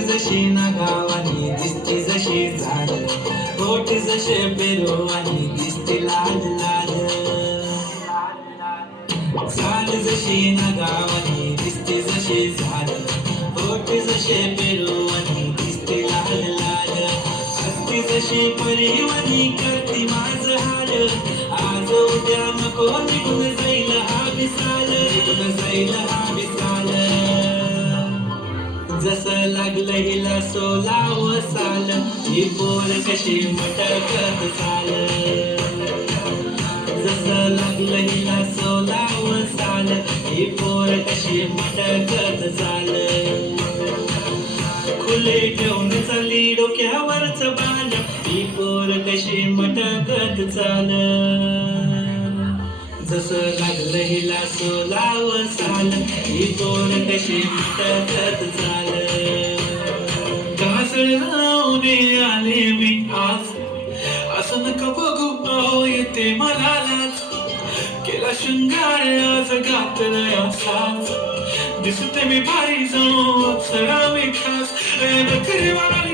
जशी ना गावानी दिसती जशी झाड, होठ जसे पेरू आणि दिसती लाल लाल. चाल जशी ना गावानी दिसती जशी झाड, होठ जसे पेरू आणि दिसती लाल लाल. हसती जशी परिवानी करती माझ हाल, आज उद्या नको निघून जाईल हा विसाल, निघून जाईल हा विसाल. जसं लागलं हिला सोलाव साल, ही पोर कशी मटकत चाल. जसं लागलं हिला सोलाव साल, ही पोर कशी मटकत चाल. खुले ठेवून चालली डोक्यावरच बाल, ही पोर कशी मटकत चाल. जसं लागलं हिला सोलाव साल, ही पोर कशी मटकत चाल. घासळावणे आले मी आज, असं नका बघू अहो येते मला लाज. केला शृंगार आज घातलाय असाच, दिसते मी भारी जाऊ अप्सरा मी खास. नखरे वाली